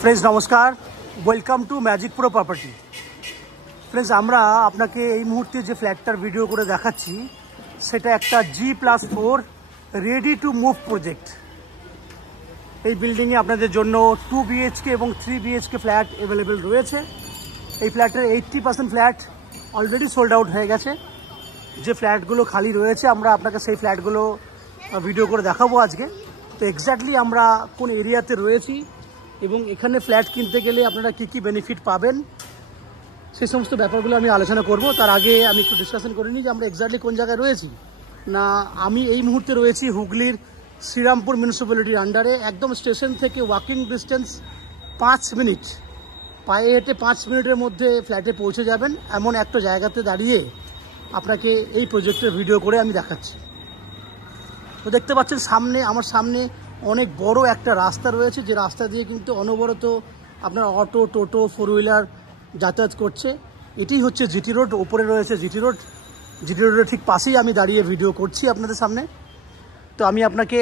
Friends नमस्कार, welcome to Magic Pro Property. Friends আমরা আপনাকে এই মুহূর্তে যে ফ্ল্যাটটার ভিডিও করে দেখাচ্ছি সেটা একটা G+4 ready to move project. এই বিল্ডিংয়ে আপনাদের জন্য 2 BHK এবং 3 BHK ফ্ল্যাট অ্যাভেলেবেল রয়েছে। এই ফ্ল্যাটের 80% ফ্ল্যাট অলরেডি সোল্ড আউট হয়ে গেছে। যে ফ্ল্যাটগুলো খালি রয়েছে আমরা আপনাকে সেই ফ্ল্যাটগুলো ভিডিও করে দেখাবো আজকে। তো এক্স্যাক্টলি আমরা কোন এরিয়াতে রয়েছি এবং এখানে ফ্ল্যাট কিনতে গেলে আপনারা কী কী বেনিফিট পাবেন সেই সমস্ত ব্যাপারগুলো আমি আলোচনা করব। তার আগে আমি একটু ডিসকাশন করে নিই যে আমরা এক্স্যাক্টলি কোন জায়গায় রয়েছি। না, আমি এই মুহূর্তে রয়েছি হুগলির শ্রীরামপুর মিউনিসিপ্যালিটির আন্ডারে। একদম স্টেশন থেকে ওয়াকিং ডিস্টেন্স 5 মিনিট, পায়ে হেঁটে 5 মিনিটের মধ্যে ফ্ল্যাটে পৌঁছে যাবেন এমন একটা জায়গাতে দাঁড়িয়ে আপনাকে এই প্রজেক্টের ভিডিও করে আমি দেখাচ্ছি। তো দেখতে পাচ্ছেন আমার সামনে অনেক বড় একটা রাস্তা রয়েছে, যে রাস্তা দিয়ে কিন্তু অনবরত আপনার অটো, টোটো, 4 হুইলার যাতায়াত করছে। এটি হচ্ছে জিটি রোড, ওপরে রয়েছে জিটি রোড। জিটি রোডের ঠিক পাশেই আমি দাঁড়িয়ে ভিডিও করছি আপনাদের সামনে। তো আমি আপনাকে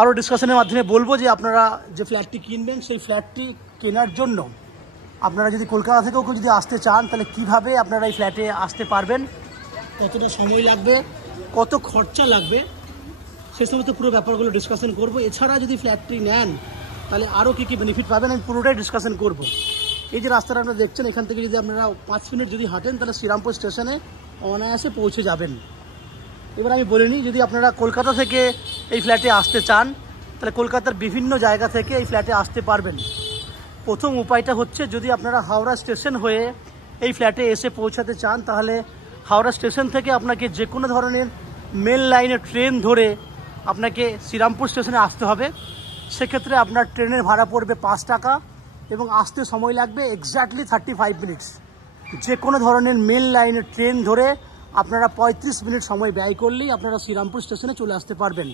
আরও ডিসকাশনের মাধ্যমে বলবো যে আপনারা যে ফ্ল্যাটটি কিনবেন সেই ফ্ল্যাটটি কেনার জন্য আপনারা যদি কলকাতা থেকেও যদি আসতে চান তাহলে কিভাবে আপনারা এই ফ্ল্যাটে আসতে পারবেন, কতটা সময় লাগবে, কত খরচা লাগবে, সে সমস্ত পুরো ব্যাপারগুলো ডিসকাশন করব। এছাড়া যদি ফ্ল্যাটটি নেন তাহলে আরও কী কী বেনিফিট পাবেন আমি পুরোটাই ডিসকাশন করব। এই যে রাস্তাটা আপনারা দেখছেন, এখান থেকে যদি আপনারা 5 মিনিট যদি হাঁটেন তাহলে শ্রীরামপুর স্টেশনে অনায়াসে পৌঁছে যাবেন। এবার আমি বলে নিই, যদি আপনারা কলকাতা থেকে এই ফ্ল্যাটে আসতে চান তাহলে কলকাতার বিভিন্ন জায়গা থেকে এই ফ্ল্যাটে আসতে পারবেন। প্রথম উপায়টা হচ্ছে, যদি আপনারা হাওড়া স্টেশন হয়ে এই ফ্ল্যাটে এসে পৌঁছাতে চান তাহলে হাওড়া স্টেশন থেকে আপনাকে যে কোনো ধরনের মেল লাইনের ট্রেন ধরে আপনাকে শ্রীরামপুর স্টেশনে আসতে হবে। সেক্ষেত্রে আপনার ট্রেনের ভাড়া পড়বে 5 টাকা এবং আসতে সময় লাগবে এক্স্যাক্টলি 35 মিনিটস। যে কোনো ধরনের মেল লাইনের ট্রেন ধরে আপনারা 35 মিনিট সময় ব্যয় করলেই আপনারা শ্রীরামপুর স্টেশনে চলে আসতে পারবেন।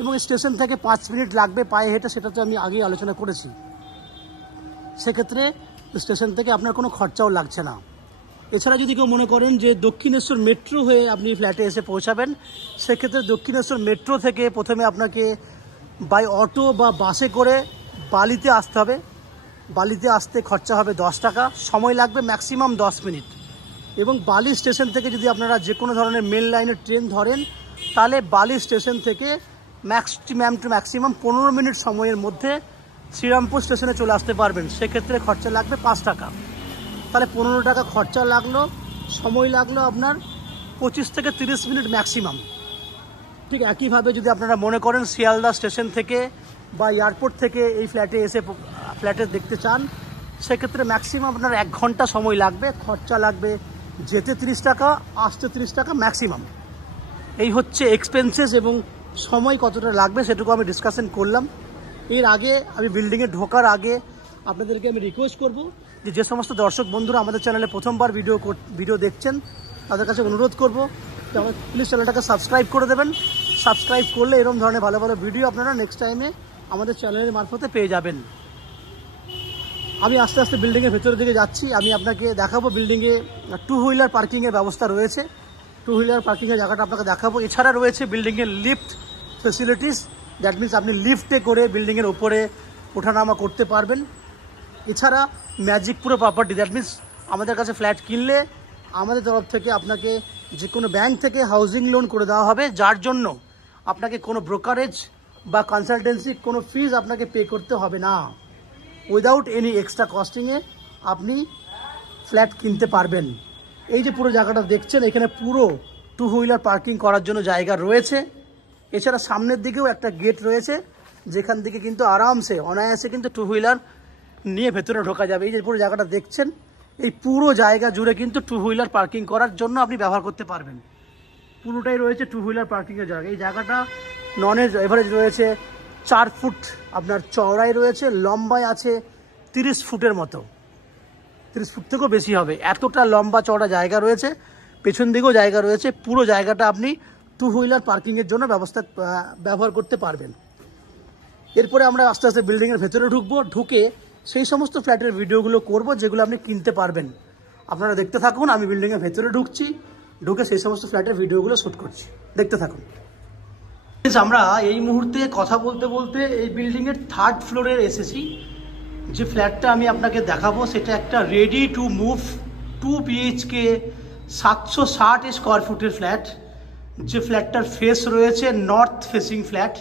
এবং স্টেশন থেকে 5 মিনিট লাগবে পায়ে হেঁটে, সেটা তো আমি আগেই আলোচনা করেছি। সেক্ষেত্রে স্টেশন থেকে আপনার কোনো খরচাও লাগছে না। এছাড়া যদি কেউ মনে করেন যে দক্ষিণেশ্বর মেট্রো হয়ে আপনি ফ্ল্যাটে এসে পৌঁছাবেন, সেক্ষেত্রে দক্ষিণেশ্বর মেট্রো থেকে প্রথমে আপনাকে বাই অটো বা বাসে করে বালিতে আসতে হবে। বালিতে আসতে খরচা হবে 10 টাকা, সময় লাগবে ম্যাক্সিমাম 10 মিনিট। এবং বালি স্টেশন থেকে যদি আপনারা যে কোনো ধরনের মেল লাইনের ট্রেন ধরেন তাহলে বালি স্টেশন থেকে ম্যাক্সিমাম 15 মিনিট সময়ের মধ্যে শ্রীরামপুর স্টেশনে চলে আসতে পারবেন। সেক্ষেত্রে খরচা লাগবে 5 টাকা। তাহলে 15 টাকা খরচা লাগলো, সময় লাগলো আপনার 25 থেকে 30 মিনিট ম্যাক্সিমাম। ঠিক একইভাবে যদি আপনারা মনে করেন শিয়ালদা স্টেশন থেকে বা এয়ারপোর্ট থেকে এই ফ্ল্যাটে এসে ফ্ল্যাটে দেখতে চান, সেক্ষেত্রে ম্যাক্সিমাম আপনার 1 ঘন্টা সময় লাগবে, খরচা লাগবে যেতে 30 টাকা, আসতে 30 টাকা ম্যাক্সিমাম। এই হচ্ছে এক্সপেন্সেস এবং সময় কতটা লাগবে সেটুকু আমি ডিসকাশন করলাম। এর আগে আমি বিল্ডিংয়ে ঢোকার আগে আপনাদেরকে আমি রিকোয়েস্ট করব যে সমস্ত দর্শক বন্ধুরা আমাদের চ্যানেলে প্রথমবার ভিডিও দেখছেন তাদের কাছে অনুরোধ করব যে প্লিজ চ্যানেলটাকে সাবস্ক্রাইব করে দেবেন। সাবস্ক্রাইব করলে এরকম ধরনের ভালো ভালো ভিডিও আপনারা নেক্সট টাইমে আমাদের চ্যানেলের মারফতে পেয়ে যাবেন। আমি আস্তে আস্তে বিল্ডিংয়ের ভেতরের দিকে যাচ্ছি। আমি আপনাকে দেখাবো বিল্ডিংয়ে 2 হুইলার পার্কিংয়ের ব্যবস্থা রয়েছে। 2 হুইলার পার্কিংয়ের জায়গাটা আপনাকে দেখাবো। এছাড়া রয়েছে বিল্ডিংয়ের লিফট ফেসিলিটিস, দ্যাট মিনস আপনি লিফটে করে বিল্ডিংয়ের ওপরে ওঠানামা করতে পারবেন। এছাড়া magic pro property, that means আমাদের কাছে ফ্ল্যাট কিনলে আমাদের তরফ থেকে আপনাকে যে কোনো ব্যাংক থেকে হাউজিং লোন করে দেওয়া হবে, যার জন্য আপনাকে কোনো ব্রোকারেজ বা কনসালটেন্সি কোনো ফিজ আপনাকে পে করতে হবে না। উইদাউট এনি এক্সট্রা কস্টিংয়ে আপনি ফ্ল্যাট কিনতে পারবেন। এই যে পুরো জায়গাটা দেখছেন, এখানে পুরো 2 হুইলার পার্কিং করার জন্য জায়গা রয়েছে। এছাড়া সামনের দিকেও একটা গেট রয়েছে, যেখান থেকে কিন্তু আরামসে অনায়াসে কিন্তু 2 হুইলার নিয়ে ভেতরে ঢোকা যাবে। এই যে পুরো জায়গাটা দেখছেন, এই পুরো জায়গা জুড়ে কিন্তু 2 হুইলার পার্কিং করার জন্য আপনি ব্যবহার করতে পারবেন। পুরোটাই রয়েছে 2 হুইলার পার্কিংয়ের জায়গা। এই জায়গাটা এভারেজ রয়েছে 4 ফুট আপনার চওড়াই রয়েছে, লম্বায় আছে 30 ফুটের মতো, 30 ফুট থেকেও বেশি হবে। এতটা লম্বা চওড়া জায়গা রয়েছে, পেছন দিকেও জায়গা রয়েছে। পুরো জায়গাটা আপনি 2 হুইলার পার্কিংয়ের জন্য ব্যবহার করতে পারবেন। এরপরে আমরা আস্তে আস্তে বিল্ডিংয়ের ভেতরে ঢুকবো, ঢুকে সেই সমস্ত ফ্ল্যাটের ভিডিওগুলো করব যেগুলো আপনি কিনতে পারবেন। আপনারা দেখতে থাকুন, আমি বিল্ডিংয়ের ভেতরে ঢুকছি, ঢুকে সেই সমস্ত ফ্ল্যাটের ভিডিওগুলো শ্যুট করছি, দেখতে থাকুন। আমরা এই মুহূর্তে কথা বলতে বলতে এই বিল্ডিংয়ের 3rd ফ্লোরে এসেছি। যে ফ্ল্যাটটা আমি আপনাকে দেখাবো সেটা একটা ready to move 2 BHK 760 square ফুটের ফ্ল্যাট। যে ফ্ল্যাটটার ফেস রয়েছে নর্থ ফেসিং ফ্ল্যাট।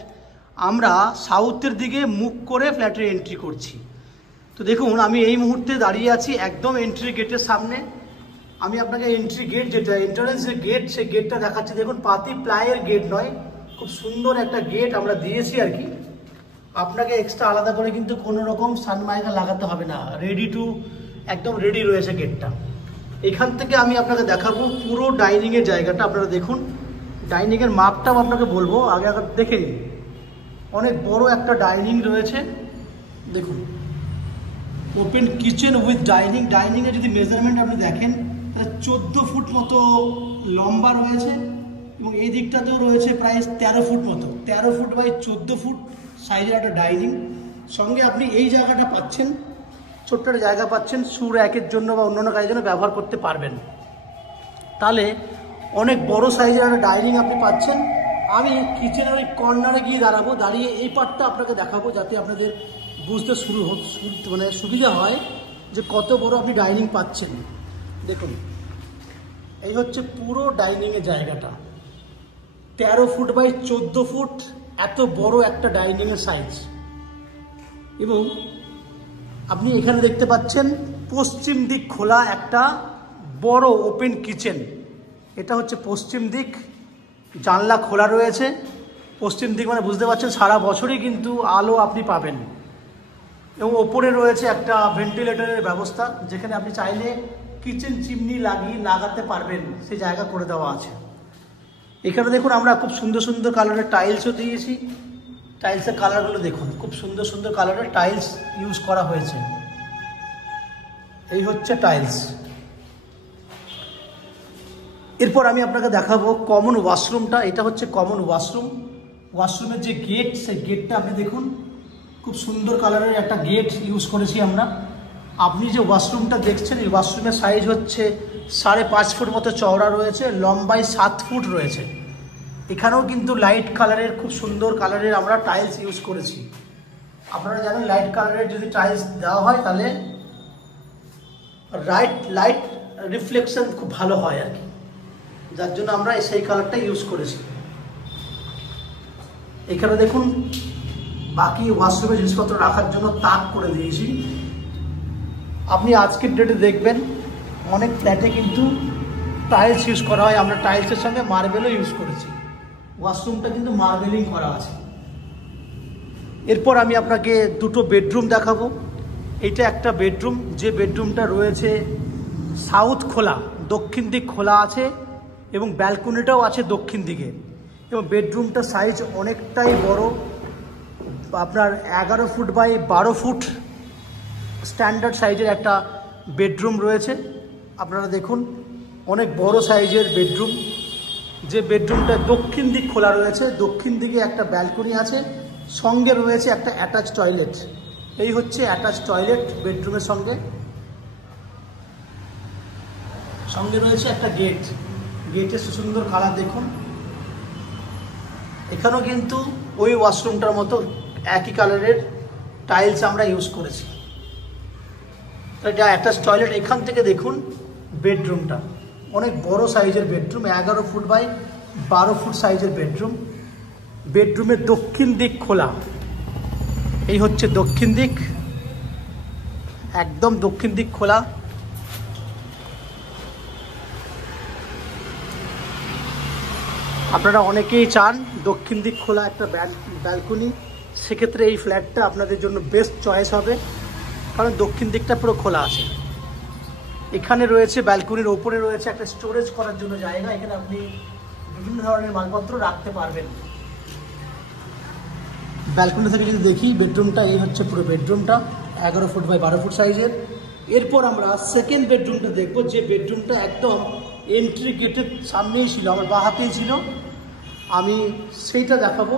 আমরা সাউথের দিকে মুখ করে ফ্ল্যাটে এন্ট্রি করছি। তো দেখুন আমি এই মুহূর্তে দাঁড়িয়ে আছি একদম এন্ট্রি গেটের সামনে। আমি আপনাকে এন্ট্রি গেট যেটা এন্ট্রান্স যে গেট সেই গেটটা দেখাচ্ছি। দেখুন পাতি প্লাইয়ের গেট নয়, খুব সুন্দর একটা গেট আমরা দিয়েছি আর কি। আপনাকে এক্সট্রা আলাদা করে কিন্তু কোনো রকম সানমাইকা লাগাতে হবে না, রেডি টু একদম রেডি রয়েছে গেটটা। এখান থেকে আমি আপনাকে দেখাবো পুরো ডাইনিংয়ের জায়গাটা। আপনারা দেখুন ডাইনিংয়ের মাপটাও আপনাকে বলবো, আগে আগে দেখে নিন। অনেক বড় একটা ডাইনিং রয়েছে দেখুন, ওপেন কিচেন উইথ ডাইনিং। ডাইনিংয়ে যদি মেজারমেন্ট আপনি দেখেন তাহলে 14 ফুট মতো লম্বা রয়েছে এবং এই দিকটাতেও রয়েছে প্রায় 13 ফুট মতো। 13 ফুট বাই 14 ফুট সাইজের একটা ডাইনিং। সঙ্গে আপনি এই জায়গাটা পাচ্ছেন, ছোট্ট একটা জায়গা পাচ্ছেন সুর একের জন্য বা অন্যান্য কাজের জন্য ব্যবহার করতে পারবেন। তাহলে অনেক বড় সাইজের একটা ডাইনিং আপনি পাচ্ছেন। আমি কিচেনের ওই কর্নারে গিয়ে দাঁড়াবো, দাঁড়িয়ে এই পার্টটা আপনাকে দেখাবো যাতে আপনাদের বুঝতে মানে সুবিধা হয় যে কত বড় আপনি ডাইনিং পাচ্ছেন। দেখুন এই হচ্ছে পুরো ডাইনিংয়ের জায়গাটা, 13 ফুট বাই 14 ফুট এত বড় একটা ডাইনিংয়ের সাইজ। এবং আপনি এখানে দেখতে পাচ্ছেন পশ্চিম দিক খোলা একটা বড় ওপেন কিচেন। এটা হচ্ছে পশ্চিম দিক, জানলা খোলা রয়েছে। পশ্চিম দিক মানে বুঝতে পারছেন সারা বছরই কিন্তু আলো আপনি পাবেন। এবং ওপরে রয়েছে একটা ভেন্টিলেটরের ব্যবস্থা, যেখানে আপনি চাইলে কিচেন চিমনি লাগাতে পারবেন, সেই জায়গা করে দেওয়া আছে। এখানে দেখুন আমরা খুব সুন্দর সুন্দর কালারের টাইলসও দিয়েছি। টাইলসের কালারগুলো দেখুন, খুব সুন্দর সুন্দর কালারের টাইলস ইউজ করা হয়েছে। এই হচ্ছে টাইলস। এরপর আমি আপনাকে দেখাবো কমন ওয়াশরুমটা। এটা হচ্ছে কমন ওয়াশরুম। ওয়াশরুমের যে গেট সেই গেটটা আপনি দেখুন, খুব সুন্দর কালারের একটা গেট ইউজ করেছি আমরা। আপনি যে ওয়াশরুমটা দেখছেন এই ওয়াশরুমের সাইজ হচ্ছে 5.5 ফুট মতো চওড়া রয়েছে, লম্বায় 7 ফুট রয়েছে। এখানেও কিন্তু লাইট কালারের খুব সুন্দর কালারের আমরা টাইলস ইউজ করেছি। আপনারা জানেন লাইট কালারের যদি টাইলস দেওয়া হয় তাহলে লাইট রিফ্লেকশন খুব ভালো হয় আর কি, যার জন্য আমরা সেই কালারটা ইউজ করেছি। এখানে দেখুন বাকি ওয়াশরুমে জিনিসপত্র রাখার জন্য তাক করে দিয়েছি। আপনি আজকের ডেটে দেখবেন অনেক ফ্ল্যাটে কিন্তু টাইলস ইউজ করা হয়, আমরা টাইলসের সঙ্গে মার্বেলও ইউজ করেছি। ওয়াশরুমটা কিন্তু মার্বেলিং করা আছে। এরপর আমি আপনাকে দুটো বেডরুম দেখাবো। এইটা একটা বেডরুম, যে বেডরুমটা রয়েছে সাউথ খোলা, দক্ষিণ দিক খোলা আছে এবং ব্যালকনিটাও আছে দক্ষিণ দিকে। এবং বেডরুমটার সাইজ অনেকটাই বড়, আপনার 11 ফুট বাই 12 ফুট স্ট্যান্ডার্ড সাইজের একটা বেডরুম রয়েছে। আপনারা দেখুন অনেক বড় সাইজের বেডরুম। যে বেডরুমটা দক্ষিণ দিক খোলা রয়েছে, দক্ষিণ দিকে একটা ব্যালকনি আছে, সঙ্গে রয়েছে একটা অ্যাটাচ টয়লেট। এই হচ্ছে অ্যাটাচ টয়লেট বেডরুমের সঙ্গে। সঙ্গে রয়েছে একটা গেট, গেটের সুন্দর কালার দেখুন। এখানেও কিন্তু ওই ওয়াশরুমটার মতো একই কালারের টাইলস আমরা ইউজ করেছি। এটা অ্যাটাচ টয়লেট। এখান থেকে দেখুন বেডরুমটা অনেক বড় সাইজের বেডরুম, 11 ফুট বাই 12 ফুট সাইজের বেডরুম। বেডরুমের দক্ষিণ দিক খোলা। এই হচ্ছে দক্ষিণ দিক, একদম দক্ষিণ দিক খোলা। আপনারা অনেকেই চান দক্ষিণ দিক খোলা একটা ব্যালকনি, সেক্ষেত্রে এই ফ্ল্যাটটা আপনাদের জন্য বেস্ট চয়েস হবে, কারণ দক্ষিণ দিকটা পুরো খোলা আছে। এখানে রয়েছে ব্যালকনির ওপরে রয়েছে একটা স্টোরেজ করার জন্য জায়গা, এখানে আপনি বিভিন্ন ধরনের মালপত্র রাখতে পারবেন। ব্যালকনি থেকে যদি দেখি বেডরুমটা, এই হচ্ছে পুরো বেডরুমটা 11 ফুট বাই 12 ফুট সাইজের। এরপর আমরা সেকেন্ড বেডরুমটা দেখব, যে বেডরুমটা একদম এন্ট্রি গেটের সামনেই ছিল, আমার বাঁ হাতেই ছিল, আমি সেইটা দেখাবো।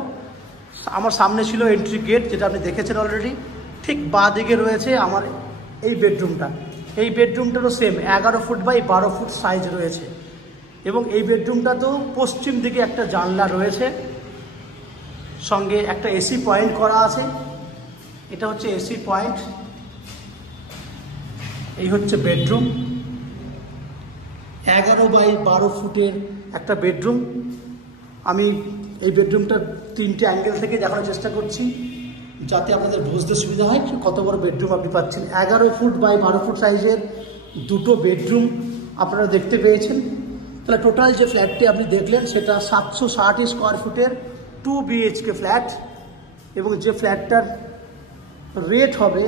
আমার সামনে ছিল এন্ট্রি গেট, যেটা আপনি দেখেছেন অলরেডি। ঠিক বাঁ দিকে রয়েছে আমার এই বেডরুমটা। এই বেডরুমটারও same 11 foot by 12 foot size রয়েছে এবং এই বেডরুমটাতেও পশ্চিম দিকে একটা জানলা রয়েছে। সঙ্গে একটা এসি পয়েন্ট করা আছে। এটা হচ্ছে এসি পয়েন্ট। এই হচ্ছে বেডরুম, 11x12 ফুটের একটা বেডরুম। আমি এই বেডরুমটা 3টে অ্যাঙ্গেল থেকে দেখানোর চেষ্টা করছি যাতে আপনাদের বুঝতে সুবিধা হয় কত বড় বেডরুম আপনি পাচ্ছেন। 11 ফুট বাই 12 ফুট সাইজের দুটো বেডরুম আপনারা দেখতে পেয়েছেন। তাহলে টোটাল যে ফ্ল্যাটটি আপনি দেখলেন সেটা 760 স্কোয়ার ফুটের 2 BHK ফ্ল্যাট, এবং যে ফ্ল্যাটটার রেট হবে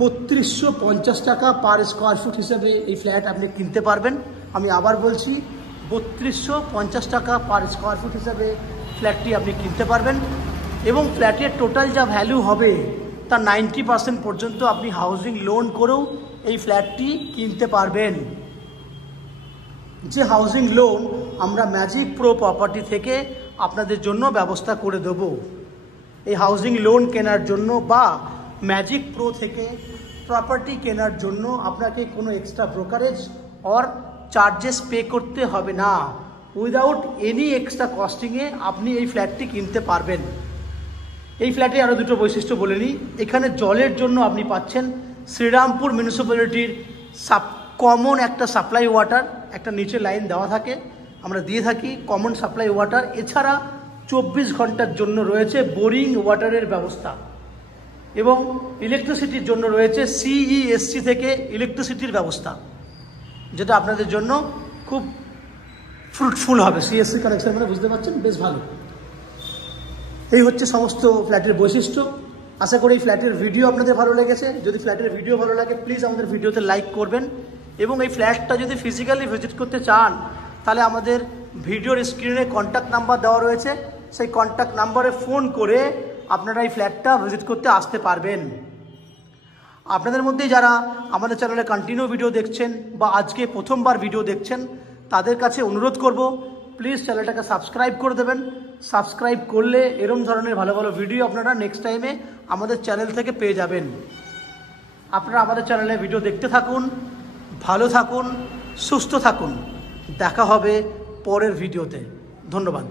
3250 টাকা পার স্কোয়ার ফুট হিসেবে এই ফ্ল্যাট আপনি কিনতে পারবেন। আমি আবার বলছি, 3250 টাকা পার স্কোয়ার ফুট হিসেবে ফ্ল্যাটটি আপনি কিনতে পারবেন, এবং ফ্ল্যাটের টোটাল যা ভ্যালু হবে তার 90% পর্যন্ত আপনি হাউজিং লোন করেও এই ফ্ল্যাটটি কিনতে পারবেন। যে হাউজিং লোন আমরা ম্যাজিক প্রো প্রপার্টি থেকে আপনাদের জন্য ব্যবস্থা করে দেব। এই হাউজিং লোন কেনার জন্য বা ম্যাজিক প্রো থেকে প্রপার্টি কেনার জন্য আপনাকে কোনো extra brokerage or charges pay করতে হবে না। উইদাউট এনি এক্সট্রা কস্টিংয়ে আপনি এই ফ্ল্যাটটি কিনতে পারবেন। এই ফ্ল্যাটে আরও দুটো বৈশিষ্ট্য বলে নিই। এখানে জলের জন্য আপনি পাচ্ছেন শ্রীরামপুর মিউনিসিপ্যালিটির কমন একটা সাপ্লাই ওয়াটার, একটা নিচে লাইন দেওয়া থাকে, আমরা দিয়ে থাকি কমন সাপ্লাই ওয়াটার। এছাড়া 24 ঘন্টার জন্য রয়েছে বোরিং ওয়াটারের ব্যবস্থা, এবং ইলেকট্রিসিটির জন্য রয়েছে CESC থেকে ইলেকট্রিসিটির ব্যবস্থা, যেটা আপনাদের জন্য খুব ফ্রুটফুল হবে। CESC কানেকশন মানে বুঝতে পারছেন, বেশ ভালো। এই হচ্ছে সমস্ত ফ্ল্যাটের বৈশিষ্ট্য। আশা করি এই ফ্ল্যাটের ভিডিও আপনাদের ভালো লেগেছে। যদি ফ্ল্যাটের ভিডিও ভালো লাগে প্লিজ আমাদের ভিডিওতে লাইক করবেন, এবং এই ফ্ল্যাটটা যদি ফিজিক্যালি ভিজিট করতে চান তাহলে আমাদের ভিডিওর স্ক্রিনে কন্ট্যাক্ট নাম্বার দেওয়া রয়েছে, সেই কন্ট্যাক্ট নাম্বারে ফোন করে আপনারা এই ফ্ল্যাটটা ভিজিট করতে আসতে পারবেন। আপনাদের মধ্যে যারা আমাদের চ্যানেলে কন্টিনিউ ভিডিও দেখছেন বা আজকে প্রথমবার ভিডিও দেখছেন, তাদের কাছে অনুরোধ করব প্লিজ চ্যানেলটাকে সাবস্ক্রাইব করে দেবেন। সাবস্ক্রাইব করলে এরকম ধরনের ভালো ভালো ভিডিও আপনারা নেক্সট টাইমে আমাদের চ্যানেল থেকে পেয়ে যাবেন। আপনারা আমাদের চ্যানেলে ভিডিও দেখতে থাকুন, ভালো থাকুন, সুস্থ থাকুন। দেখা হবে পরের ভিডিওতে। ধন্যবাদ।